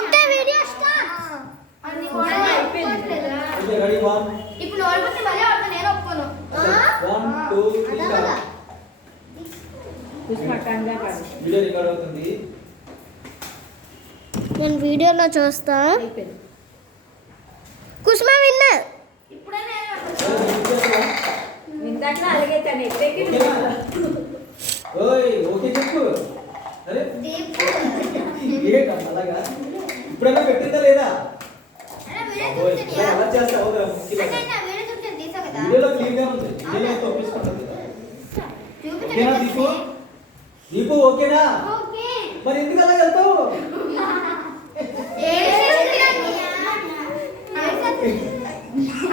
Okay video start అన్ని ఓడిపోలేదా ready 1 ఇప్పుడు ఓడిపోతే మళ్ళీ ఆడతా నేను ఒప్పుకోను 1 2 3 స్టార్ట్ పుష్ప కంగా కాదు వీడియో రికార్డ్ అవుతుంది నేను వీడియోలో చూస్తా కుసుమ విన్న ఇప్పుడే ఇందాక అలాగే తను ఎక్కడికి ఓయ్ ఓకే చెప్పు అరే అలాగా ఇప్పుడన్నా పెట్టిందా లేదా అలా చేస్తావు వీడియోలో క్లియర్గా ఉంది వీడియోలో తప్పించుకుంటుంది ఓకేనా దీపు దీపు ఓకేనా మరి ఎందుకు అలా వెళ్తావు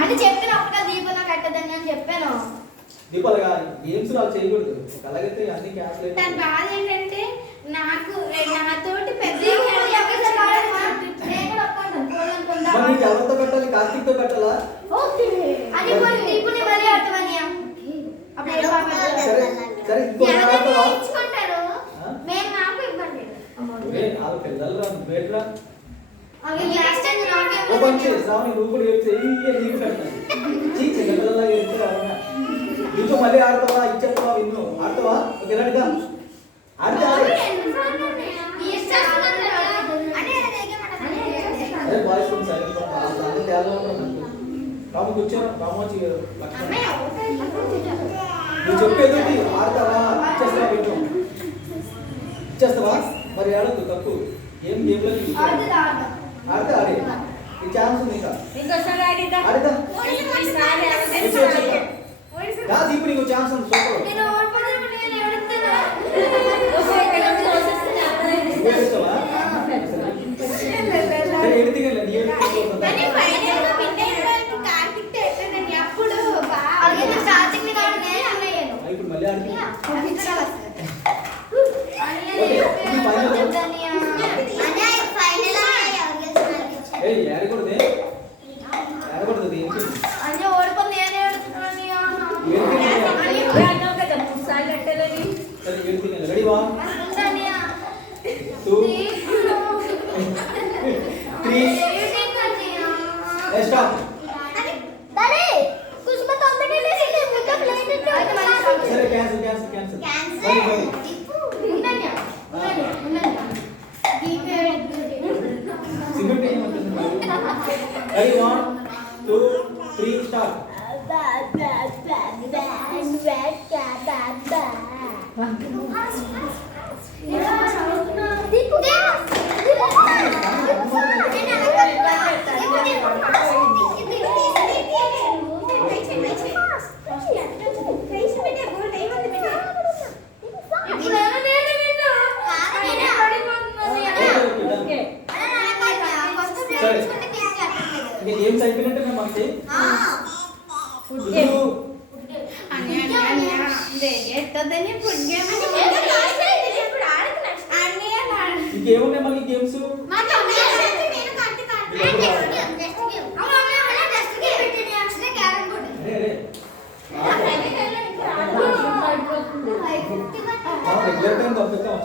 అని చెప్పిన ఒక్క దీపం కట్టదని అని చెప్పాను దీపు అలాగా గేమ్స్ అలా చేయకూడదు అలాగైతే అన్ని క్యాన్సిల్ దాని బాధ ఏంటంటే నాతోటి పెద్ద మరి నీకు ఎవరితో పెట్టాలి కార్తీక్తో పెట్టాలా అది కొన్ని దీపుని మరీ అర్థమనియా సరే సరే ఇంకో ఆడతావా ఇచ్చుకుంటారు మేము నాకు ఇవ్వండి వాళ్ళు పిల్లలు రా నువ్వేట్లా లాస్ట్ ఓ పని చేయి శ్రావణి నువ్వు కూడా ఏడ్చే నీకు పెట్టాలి చిన్న పిల్లలా ఏడ్చే అవునా ఇంకో మళ్ళీ ఆడతావా ఇచ్చేస్తావా విన్ను ఆడతావా ఓకే రెడీగా ఆడితే అరే బాయ్స్ ఫ్రెండ్స్ అదే తేడా ఉంటుంది రాము కూర్చో రాము వచ్చి నువ్వు చెప్పేది ఆడతావా ఇచ్చేస్తావా విన్ను ఇచ్చేస్తావా మరి ఆడద్దు తప్పు ఏం గేమ్లో ఆడితే ఆడే ఈ ఛాన్స్ ఉంది ఇంకా ఇంకోసారి ఆడిద్దాం ఆడిదా ఈసారి కాదు ఇప్పుడు నీకు ఛాన్స్ ఉంది సూపర్ చేస్తావా సరే ఎడిటింగ్ నీ ఇప్పుడు మళ్ళీ ఆడితే ఏయ్ ఏడకూడదే ఏడకూడదు ఏంటి అన్నావు కదా 3 సార్లు కట్టాలని సరే ఎడిటింగ్ రెడీ 1 2 3 స్టాప్ సరే క్యాన్సిల్ క్యాన్సిల్ క్యాన్సిల్ సిమెంట్ ఏమంటుంది రెడీ 1 2 3 స్టార్ట్ గేమ్స్ అయిపోయినట్టే మనకి ఫుడ్ గేమ్ ఇంకేమున్నాయి మళ్ళీ గేమ్స్ రెగ్యులర్ టైం పంపిస్తాం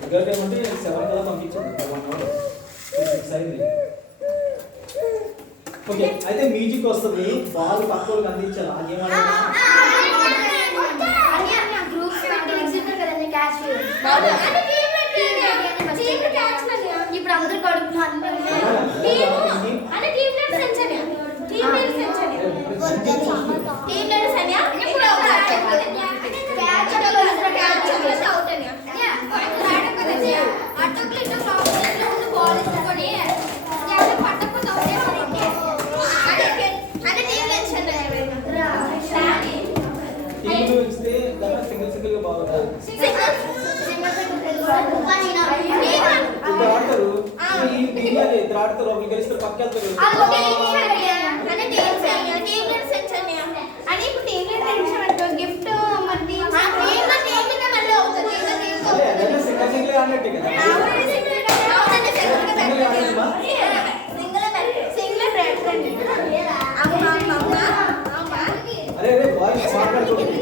రెగ్యులర్ టైం అంటే 7 కల్లా పంపించండి 1 అవర్ 6 అయింది ఓకే అయితే మ్యూజిక్ వస్తుంది బాల్ పక్కలకు అందించాలి ఆ గేమ్ ఇప్పుడు అందరు కడుపుతున్నారు ఇస్తే సింగిల్ సింగిల్ గా బాగుంటుంది ఆడతారు ఇద్దరు ఆడతారు ఒకరు గెలిస్తారు పక్క సింగిల్ సింగిల్ ఆడినట్టే కదా అరే అరే బాయ్స్ మాట్లాడుకోండి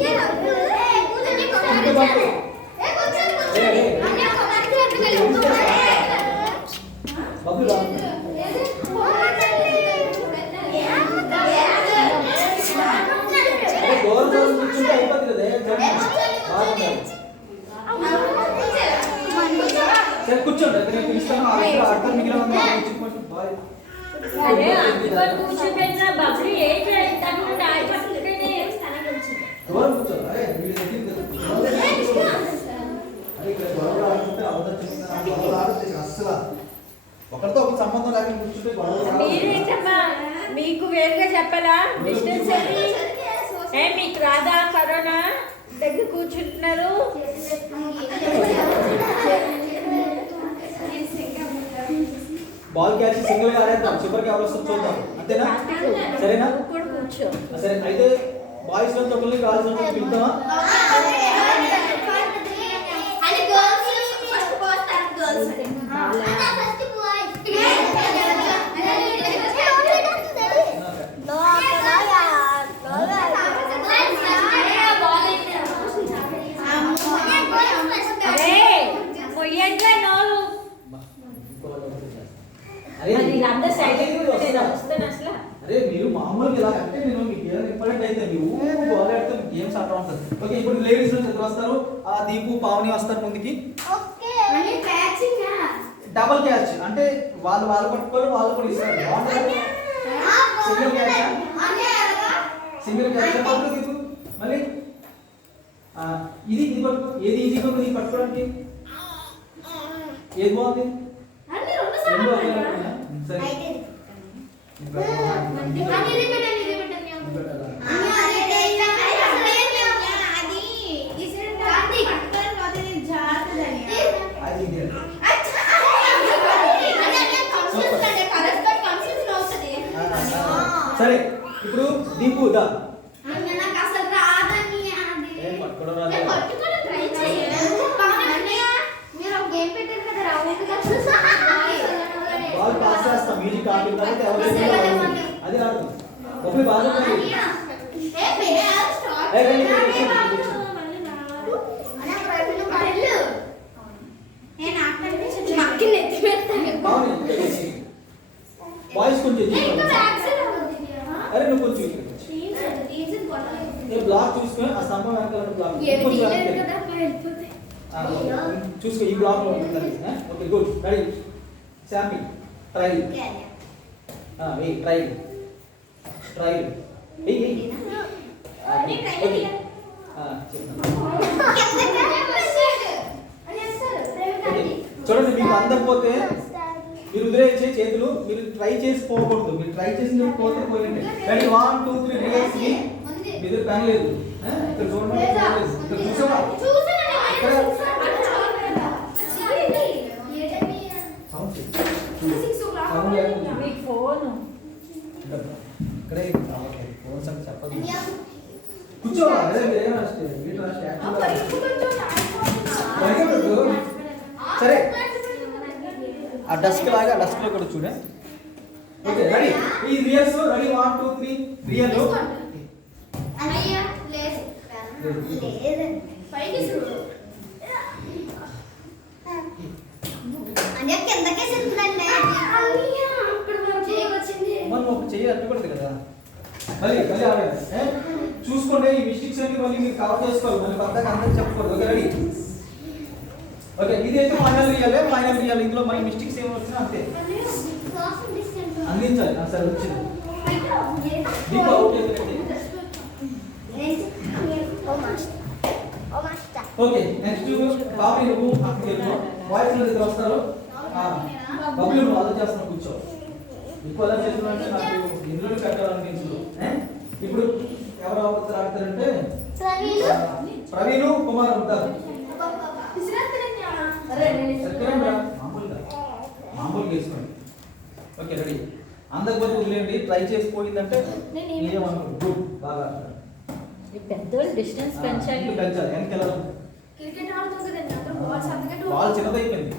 కూర్చోండి అక్కడ నేను పిలుస్తాను అర్థం మిగిలిన బాయ్ అరే అందులో కూర్చోబెట్టిన బబ్లు ఏం చేస్తాను ఆడిపోతుంటేనే ఎవరు కూర్చోరు అరే వీడి దగ్గర అరే ఇక్కడ గొడవ ఆడుతుంటే అవతల చెప్తాను గొడవ ఆడితే అస్సలు ఒకరితో ఒక సంబంధం లేకుండా కూర్చుంటే గొడవ మీరేంటమ్మా మీకు వేరుగా చెప్పాలా డిస్టెన్స్ ఏ మీకు రాదా కరోనా దగ్గర కూర్చుంటున్నారు బాల్ క్యాచ్ సింగిల్ గా ఆడేద్దాం చివరికి ఎవరు వస్తుందో చూద్దాం అంతేనా సరేనా కూడా కూర్చో సరే అయితే బాయ్స్ లో ఒకరిని గర్ల్స్ లో పిలుద్దామా అని గర్ల్స్ ఫస్ట్ పోస్తారు గర్ల్స్ ఫస్ట్ బాయ్స్ పొయ్యంట్లా నోరు వీళ్ళందరూ సైలెంట్ వస్తాను అసలు అరే మీరు మామూలుగా ఇలా అంటే నేను మీకు ఏదైనా ఇంపార్టెంట్ అయితే మీరు బాల్ ఆడితే మీకు గేమ్స్ ఆడటం ఉంటుంది ఓకే ఇప్పుడు లేడీస్ నుంచి ఇద్దరు వస్తారు ఆ దీపు పావని వస్తారు ముందుకి ఓకే అని క్యాచింగ్ డబుల్ క్యాచ్ అంటే వాళ్ళు పట్టుకొని వాళ్ళు కూడా ఇస్తారు బాగుంటుంది సింగిల్ క్యాచ్ సింగిల్ క్యాచ్ పట్టుకో దీపు మళ్ళీ ఇది పట్టుకో ఏది ఈజీగా ఉంది పట్టుకోవడానికి ఏది బాగుంది అన్ని రెండు రెండు ఒకే సార్లు రకమేనా? సరే అయితే ఇప్పుడు అది రిపీట్ అది ఇసిరి కాంతి పట్టుకొని పోతే నేను జాగ్రత్తని అది ఇది అచ్చా అది కన్ఫ్యూజ్ అంటే కలర్స్ తో కన్ఫ్యూజ్ అవుతది సరే ఇప్పుడు దీపు దా అన్న నాకు అసలు రాదని అది ఏం పట్టుకోవడం రాదు. నేను పట్టుకొని ట్రై చేయలేదు బాగుంది మీరు ఒక గేమ్ పెట్టారు కదా రౌండ్ గా బాల్ పాస్ చేస్తాం మ్యూజిక్ ఆపిన తర్వాత ఎవరు చేస్తారో వాళ్ళు. అది రాదు ఒకరి బాల్ ఉంది. ఏ బేల్ స్టార్ట్ ఏ, ఏ, ఏ, ఏ, ఏ, మళ్ళీ రాదు అన్న ప్రజలు కళ్ళు నేను ఆటంటే మక్కి నెత్తి పెడతాను బాగుంది బాయ్స్ కొంచెం ఇంకా ఎదుగు. బ్యాక్ సైడ్ అవుతుంది అరే నువ్వు కొంచెం ఎదుగు. ఏ బ్లాక్ చూసుకొని ఆ స్తంభం వెనకాల బ్లాక్ కొంచెం వెనక్కి వెళ్ళు. చూసుకో ఈ బ్లాక్ లో ఉంటుంది ఓకే గుడ్ రెడీ శాంపి ట్రై వెయ్ ట్రై వెయ్ వెయ్ ఓకే చూడండి మీకు అందకపోతే మీరు వదిలేసే చేతులు మీరు ట్రై చేసి పోకూడదు మీరు ట్రై చేసి పోతే పోయింది రెడీ 1 2 3 రివర్స్ ని మీ దగ్గర పెన్ లేదు ఇక్కడ చూడండి ఇక్కడ చూసావా సౌండ్ లేకుండా మీకు ఫోను ఇక్కడే ఫోన్ సంగతి చెప్పదు కూర్చోవా అదే మీరు రాస్తే వీటి రాస్తే సరే ఆ డస్క్ లాగా ఆ డస్క్ లో కూడా చూడే ఓకే రెడీ ఈ రియల్స్ రెడీ 1 2 3 రియల్ అన్నయ్య లేదు లేదు పైకి చూడు అన్నయ్య కిందకే చెప్తున్నాను అన్నయ్య అక్కడ మనం చేయవచ్చింది మనం ఒక చెయ్యి అట్టుకూడదు కదా మళ్ళీ ఆడండి చూసుకోండి ఈ మిస్టేక్స్ అన్ని మళ్ళీ మీరు కవర్ చేసుకోవాలి మళ్ళీ కొత్తగా అందరికి చెప్పకూడదు ఓకే రెడీ ఓకే ఇది అయితే ఫైనల్ రియల్ ఇందులో మళ్ళీ మిస్టేక్స్ ఏమి వచ్చినా అంతే అందించాలి సరే వచ్చింది Deepa okay okay next Bobby నువ్వు అక్కడికి వెళ్ళి బాయ్స్ దగ్గర వస్తారు బబ్లు నువ్వు అలా చేస్తున్నావు కూర్చో ఎక్కువ అలా చేస్తున్నావు అంటే నాకు ఇందులో కట్టాలనిపించదు ఇప్పుడు ఎవరు ఆడతారంటే ప్రవీణ్ కుమార్ ఉంటారు మామూలుగా వేసుకోండి ఓకే రెడీ అందకపోతే వదిలేయండి ట్రై చేసి పోయిందంటే మీరేమన్నారు గుడ్ బాగా ఆడతారు ఈ పెద్దోళ్ళు డిస్టెన్స్ పెంచాలి పెంచాలి వెనకెళ్ళడం క్రికెట్ ఆడుతుంది కదండి అందరూ బాల్స్ అందుకే బాల్ చిన్నదైపోయింది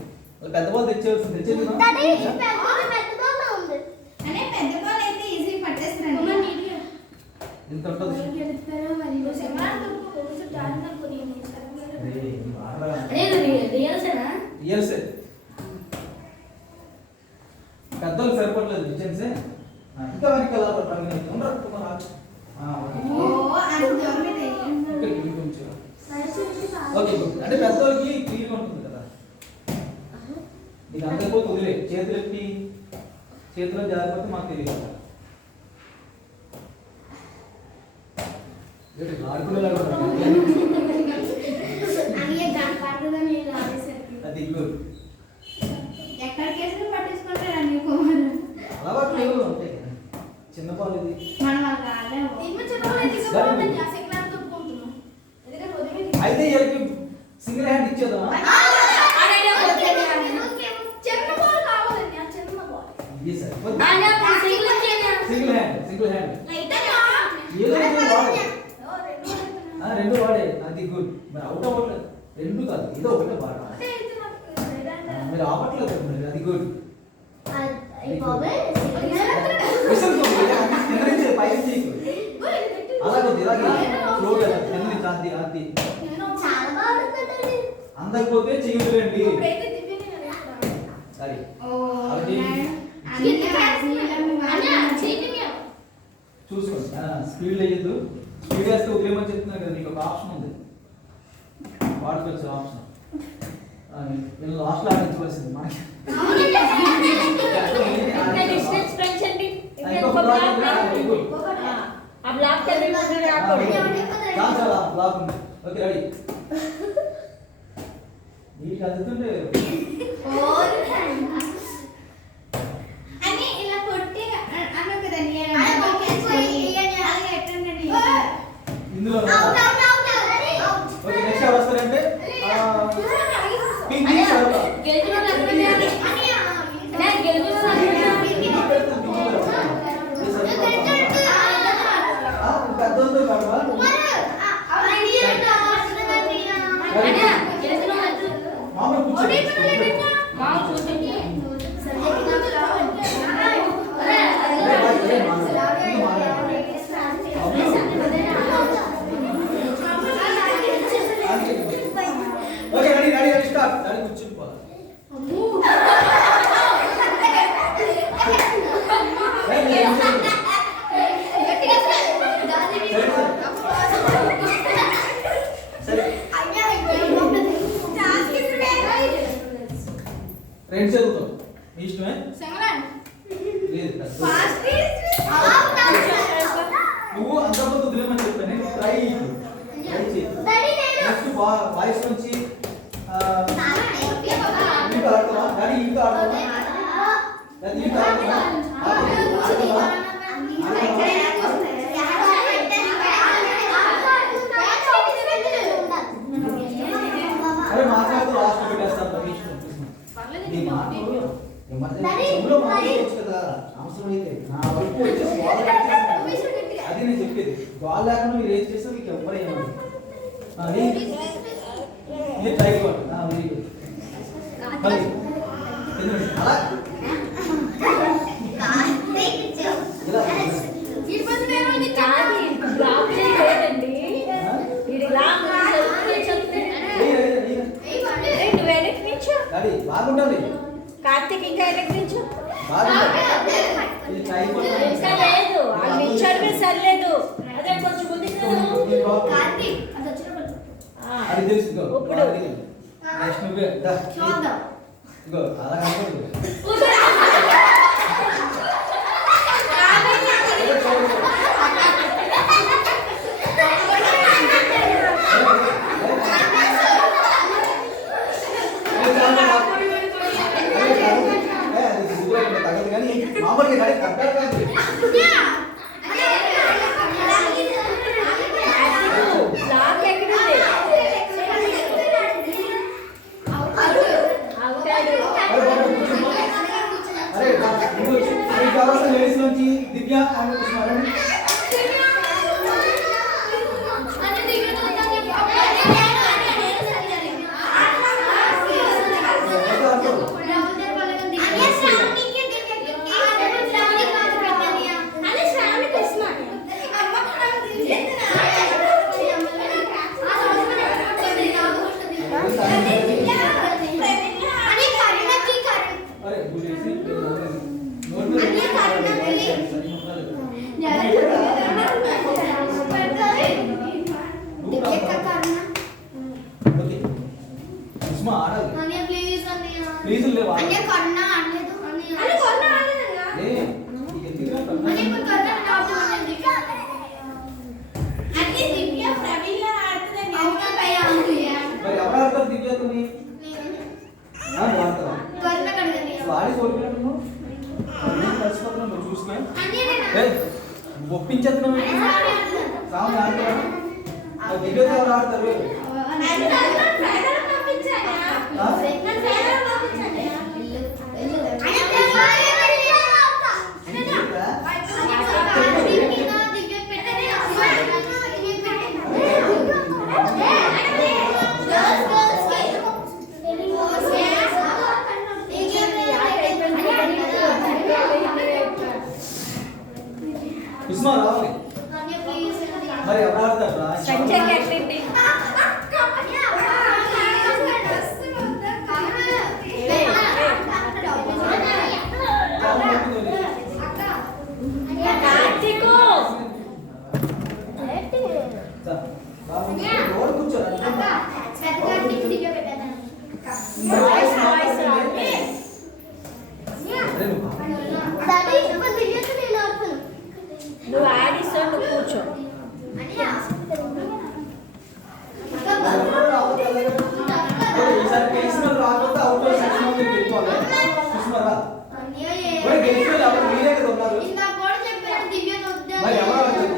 పెద్ద బాల్ తెచ్చేది అనే పెద్ద బాల్ అయితే ఈజీ పట్టేస్తాను ఇంత ఉంటుంది రియల్సే పెద్దలు సరిపడలేదు డిస్టెన్సే ఇంకా వెనక్కి వెళ్ళాలి ప్రవీణ్ ఉండరు కుమార్ ఓకే అంటే పెద్దవాళ్ళకి క్లియర్గా ఉంటుంది కదా నీకు అందకపోతే వదిలే, చేతులు ఎత్తి చేతిలో జారిపోతే మాకు తెలియదు. అది గుడ్. ఎక్కడికేసి పట్టించుకుంటారు అన్ని కుమారు అలవాటు లేవు ఉంటాయి కదా, చిన్న పాలు ఇది. అయితే వీళ్ళకి సింగిల్ హ్యాండ్ ఇచ్చేద్దామా? ఇది సరిపోద్ది. సింగిల్ హ్యాండ్ ఏదో ఒకటి వాడే. రెండు వాడే, అది గుడ్. మరి అవుట్ అవ్వట్లేదు, రెండు కాదు ఏదో ఒకటే వాడ. మీరు ఆపట్లేదు మరి, అది గుడ్. అలాగే ఇలాగే ఫ్లోట్ కింద నుంచి అంది అంది అందకపోతే చెయ్యలేండి. సరే చూసుకోండి, స్పీడ్ వేయద్దు. స్పీడ్ వేస్తే ఉపయోగమని చెప్తున్నారు కదా, మీకు ఒక ఆప్షన్ ఉంది, వాడుకోవచ్చు ఆప్షన్. వీళ్ళు లాస్ట్లో ఆడించవలసింది మనకి. డిస్టెన్స్ పెంచండి. ఆ బ్లాక్ బ్లాక్ ఉంది. Okay ready. నీకు అందుతుంటే ఇందులో ఓకే నెక్స్ట్ ఎవరు వస్తారంటే పింకీ శర్మ. పెద్దోళ్ళతో కాడవా? మామూలు కూర్చోండి. Okay ready ready ready start. Ready కూర్చుని రెండు చదువుతాం, మీ ఇష్టమే. లేదు నువ్వు అంతమంది వదిలేమని చెప్పాను. ట్రై చేయి. నెక్స్ట్ వాయిస్ నుంచి ఇంకా ఆడతావా? డాడీ ఇంకా ఆడతావా? డాడీ ఇంకా ఆడతావా? అరే మాట్లాడుతూ లాస్ట్ పెట్టేస్తాను, మీ ఇష్టం. నీ మాటలు చెవులో మాట్లాడవచ్చు కదా, అవసరమైతే నా వైపు వచ్చేసి అది నేను చెప్పేది. బాల్ లేకుండా మీరు ఏం చేస్తే మీకు ఎవరు ఏమన్నా మీరు ట్రై చేయండి. Very good. మళ్ళీ అలా డాడీ బాగుండాలి. కార్తీక్ ఇంకా ఎలక్ట్రించు ఇంకా లేదు, నిల్చోడమే సరిలేదు. అదే కొంచెం ముందుకు అది తెలుసు. నెక్స్ట్ నువ్వే ఇగో అలా కాదు. తగ్గదు కానీ మామూలుగా డాడీ కట్టాలి కాదు. అరే లేడీస్ నుంచి దివ్య ప్లీజ్ లేవా? కన్నా అనలేదు అని కన్నా అనలేదుగా ఏ ఇది ఎందుకు కన్నా అని ఇప్పుడు కన్నా ఆడుతుంది అది దివ్య ప్రవీణ ఆడుతుంది అవునా భయ్యా మరి ఎవరు ఆడతారు దివ్యతోని ఆడతారా కన్నా కడగని వాడి కోరుకున్నాను నేను కలిసిపోతున్నాను నువ్వు చూసినా అని ఒప్పించేస్తున్నావు సాంగ్ ఆడతారా దివ్యత ఎవరు ఆడతారు ఉస్మా రావాలి మరి ఎవరు ఆడతారా సంచయ్ యాక్టివిటీ కార్తీకు ఎవరు కూర్చోరా నువ్వు ఆడిస్తా నువ్వు కూర్చో ఈసారి గెలిచిన రాకపోతే అవుట్ సెక్షన్ లో గెలుచుకోవాలి చూస్తున్నారా మరి గెలిచిన ఎవరు మీరే కదా ఉన్నారు మరి ఎవరు ఆడతారు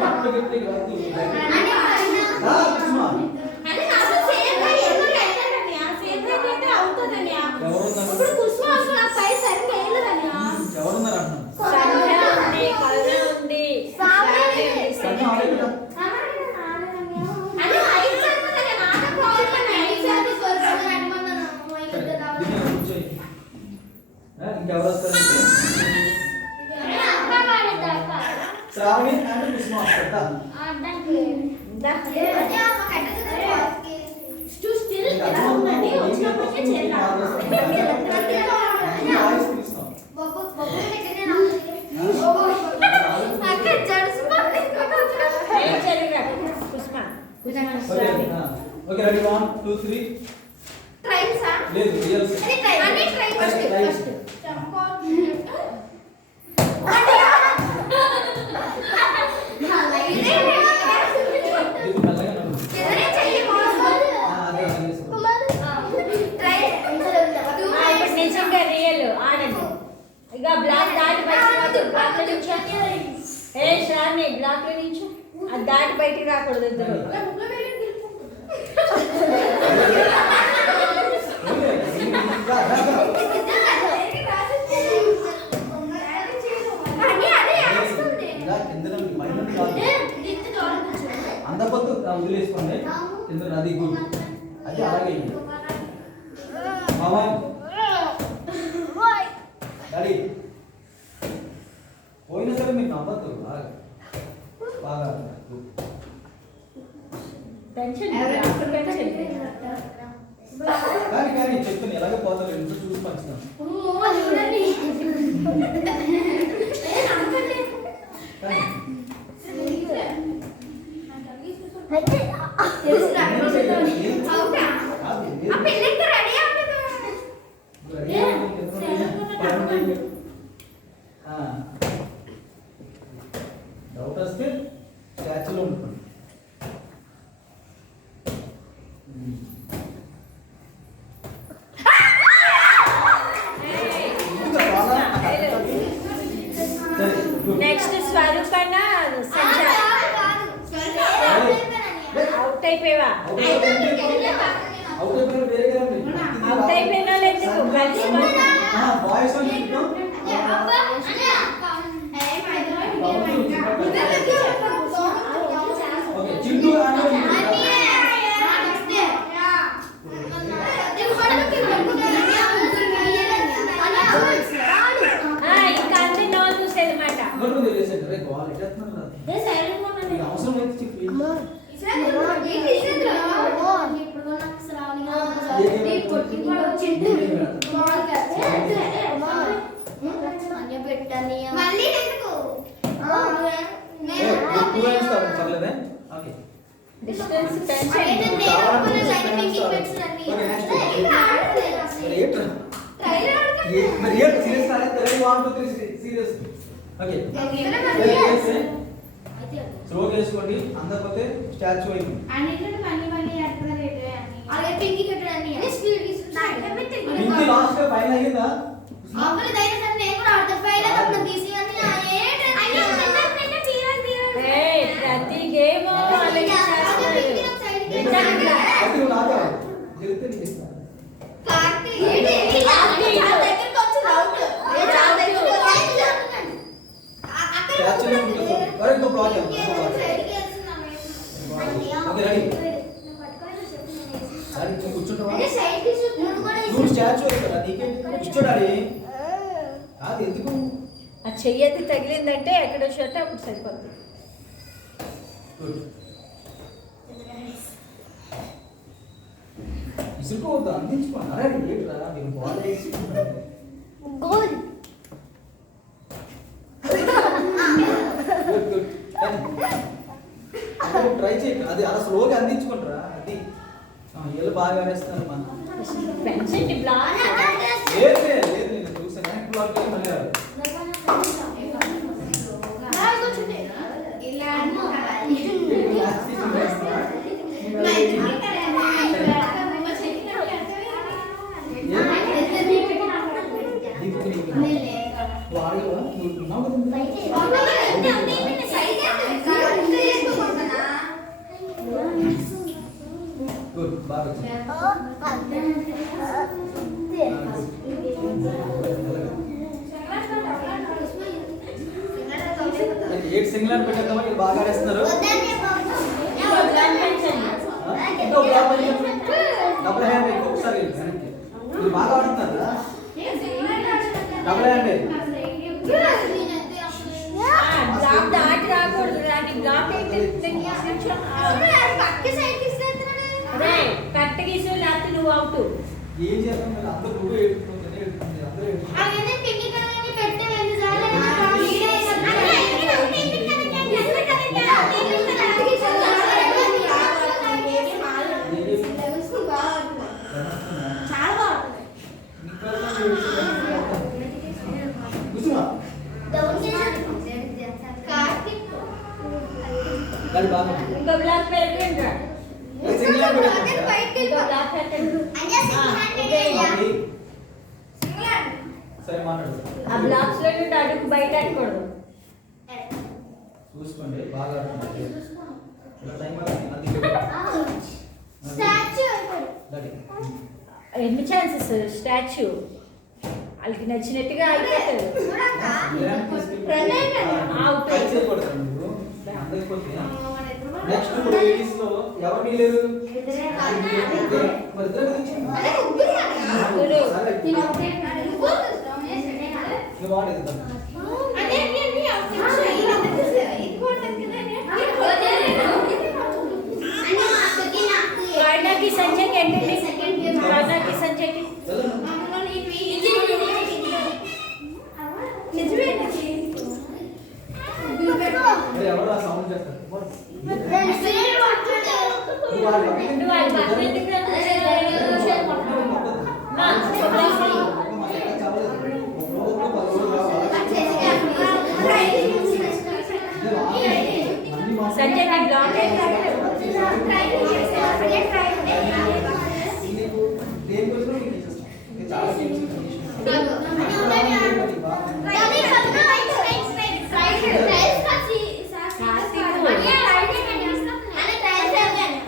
పట్టు గట్టి ఎవరున్నారు ఇంకెవరు వస్తారు శ్రావణి అండ్ కుసుమ వస్తారా ఓకే రెడీ 1 2 3 ట్రైల్సా లేదు రియల్స్ అన్ని ట్రై ఫస్ట్ ఇది మెల్లగా నడు నిజంగా రియల్ ఆడండి ఇక బ్లాక్ దాటి బయట బ్లాక్ నుంచి ఏ శ్రావణి బ్లాక్ లో నుంచి అది దాటి బయటికి రాకూడదు ఇద్దరు అందపొత్తు వదిలేసుకోండి కింద నది గుడి అది అలాగే మామా డాడీ పోయినా సరే మీకు నవ్వద్దు బాగా బాగా టెన్షన్ కానీ కానీ చెప్తాను ఎలాగ పోతారు ఎంత చూసి పంచుతాను డౌట్ వస్తే స్టాచ్యూలో ఉంటుంది నెక్స్ట్ స్వరూపణ అవుట్ అయిపోయావా అవుట్ అయిపోయినా ఎందుకు బాయ్స్ ఓకే చింటూ ఇంకా అన్ని నో చూసేది మాట అవసరం అయితే చెప్పి మళ్ళీ ఎందుకు పర్లేదే ఓకే డిస్టెన్స్ అయితే పెంచండి. నేను అనుకున్న లైన్ పింకింగ్ పెట్స్ అన్ని మరి ఏంట్రా? మరి ఏంటి సీరియస్ రాలేదు? Ready 1 2 3 serious. ఓకే. స్లో చేసుకోండి. అందకపోతే స్టాచ్యూ అయింది. అలాగే పింకి కట్టడాన్ని స్పీడ్ తీసుకుంటాను ఇంటి లాస్ట్ ఫైనల్ అయ్యిందా? అప్పుడు ధైర్యం సరే నేను కూడా ఆడతా ఫైల్ అప్పుడు తీసి అని అయ్యో ఏయ్, ప్రతి గేమ్ అలాగే చేస్తారు. అది నువ్వు నాగా గెలిస్తే నీకు ఇస్తా. కార్తీ ఏంటి నా దగ్గరికి వచ్చి రౌండ్ స్టాచ్యూ ఉంటుంది. మరి ఇంకో బ్లాక్ ఓకే రెడీ. సరే నువ్వు కూర్చుంటావా? నువ్వు స్టాచ్యూ కదా నీకేంటి? కూర్చోడాలి. అది ఎందుకు? ఆ చెయ్యది తగిలిందంటే ఎక్కడ వచ్చి అప్పుడు సరిపోతుంది. గుడ్. ఇసురుకోవద్దు, అందించుకోండి. అరే ఏంట్రా మీరు బాల్ వేసి గోల్ గుడ్ గుడ్. ట్రై చేయండి. అది అలా స్లోగా అందించుకుంటారా? అది ఏళ్ళు బాగా వేస్తున్నారు మన. పెంచండి బ్లాక్. లేదు లేదు లేదు, నేను చూసాను. నెక్స్ట్ బ్లాక్ వెళ్ళి మళ్ళీ రాదు. ఇలా వాడిగా నువ్వు ఉన్నావు కదా. గుడ్ బాగా వచ్చింది. ఎయిట్ సింగిల్ పెట్టేద్దామా? మీరు బాగా ఆడేస్తున్నారు. ఇంకో బ్లాక్ పెంచండి. డబుల్ హ్యాండ్ ఇంకొకసారి వెనక్కి. మీరు బాగా ఆడుతున్నారా? డబుల్ హ్యాండ్ బ్లాక్ దాటి రాకూడదు. దాన్ని బ్లాక్ అయితే కరెక్ట్ గీసు లేకపోతే నువ్వు అవుట్. ఏం చేస్తాం? మీరు అందరూ నువ్వు ఏడుతుంది అందరూ కూర్చుమా. దాని బాగా ఇంకో బ్లాక్ పెట్టండి. సింగిల్ హ్యాండ్ పెట్టండి. ఇంకో బ్లాక్ పెట్టండి. సరే మాట్లాడు. ఆ బ్లాక్స్ లో నుండి అడుగు బయట అడగకూడదు. చూసుకోండి బాగా ఆడుతున్నారు. ఇలా టైం పడుతుంది. అందుకే రెడీ. ఎన్ని ఛాన్సెస్ స్టాచ్యూ వాళ్ళకి నచ్చినట్టుగా అయిపోతారు. అవుట్. ట్రై చేయకూడదు నువ్వు. అందకపోతే నెక్స్ట్ లేడీస్ లో ఎవరికి లేదు? మరి ఇద్దరు నువ్వు ఆడేది. స్వర్ణకి సంజయ్కి ఏంటండి? స్వర్ణకి సంజయ్కి ఎవరు ఆ సౌండ్ చేస్తారు? నువ్వు అది పక్కన ఎందుకు సంజయ్ నాకు బ్లాక్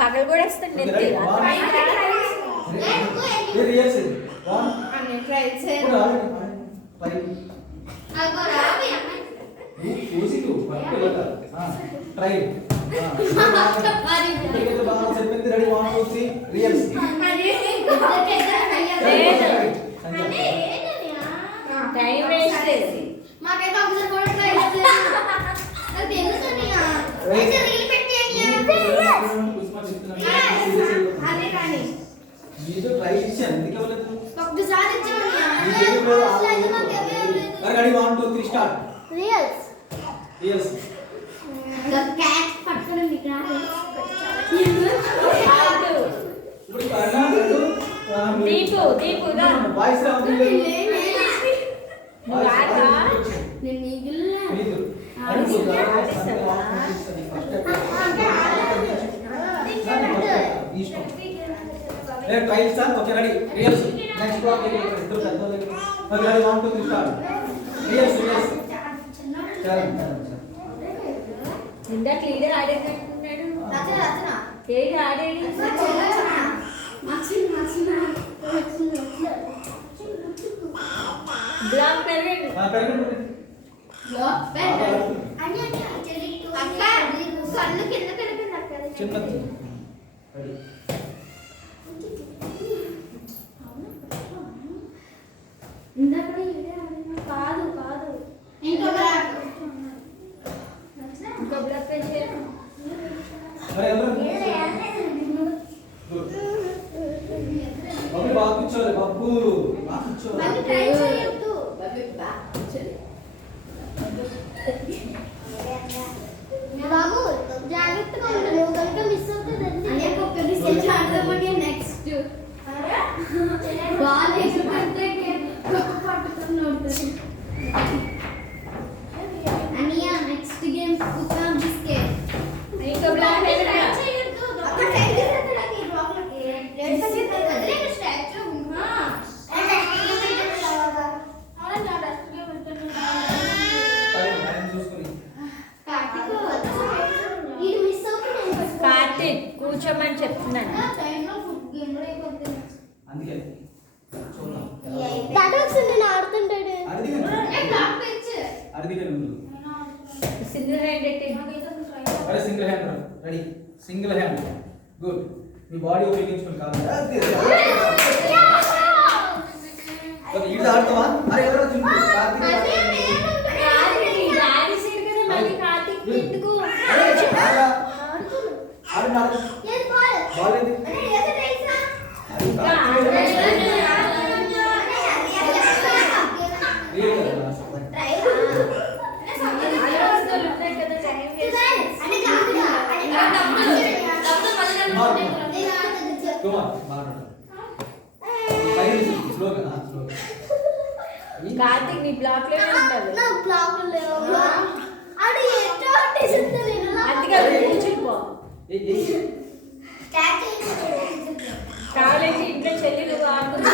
పగలు కూడా ఇస్తాను. ట్రై చెప్పింది. రెడీ 1 2 3 రియల్స్. Time waste. మాకైతే ఒకసారి కూడా ట్రై చేయాలి. నాకు తెలుసని అయితే రీల్ పెట్టేయండి. అదే కానీ మీరు ట్రై చేశాను. ఎందుకు ఇవ్వలేదు? ఒక్కసారి ఇచ్చాను. Ready 1 2 3 start. రియల్స్ రియల్స్. క్యాట్ పట్టుకొని మీకు రాదు. కాదు. ఇప్పుడు అన్నా రెండు దీపు దీపు రా. వాయిస్ రావాలి నువ్వు ఆడవా? నేను ఈగిల్లా మీరు ట్రైల్స్ ఓకే రెడీ రియల్స్ నెక్స్ట్ బ్లాక్ ఇద్దరు పెద్దలు ఓకే రెడీ 1 2 3 స్టార్ట్ రియల్స్ రియల్స్ చరణ్ ఇందాక లీడర్ ఆడేటట్టున్నాడు. ఏది ఆడేది? బ్లాక్ పెరగండి. పెరగండి కళ్ళు కింద పెరిగింది అక్క చిన్నది రెడీ కాదు కాదు ఇంకో బ్లాక్ పెంచే. మరి ఎవరు బాబు బాగా కూర్చోవాలి బాబు బాగా కూర్చోవాలి ట్రై చేయొద్దు బాబు జాగ్రత్తగా ఉండు నువ్వు కనుక మిస్ అవుతుంది నెక్స్ట్ బాల్ వేసుకుంటే పట్టుకున్నాడు అనియా next game cook on biscuit ఇంకో బ్లాక్ పెరగండి. కార్తీక్ కూర్చోమని చెప్తున్నాను. అందుకే చూద్దాం ఆడుతుంటాడు అడిగి ముందు సింగిల్ హ్యాండ్ ఎట్టి. అరే single hand ready single hand good మీ బాడీ ఉపయోగించుకుని కాదు ఇది ఆడుతావా అరే ఎవరో చుంటు కార్తీక్ నీ బ్లాక్ లోనే ఉంటాడు. అందుకే కూర్చునిపో. కావాలంటే ఇంట్లో చెల్లి నువ్వు ఆడుకుంటా.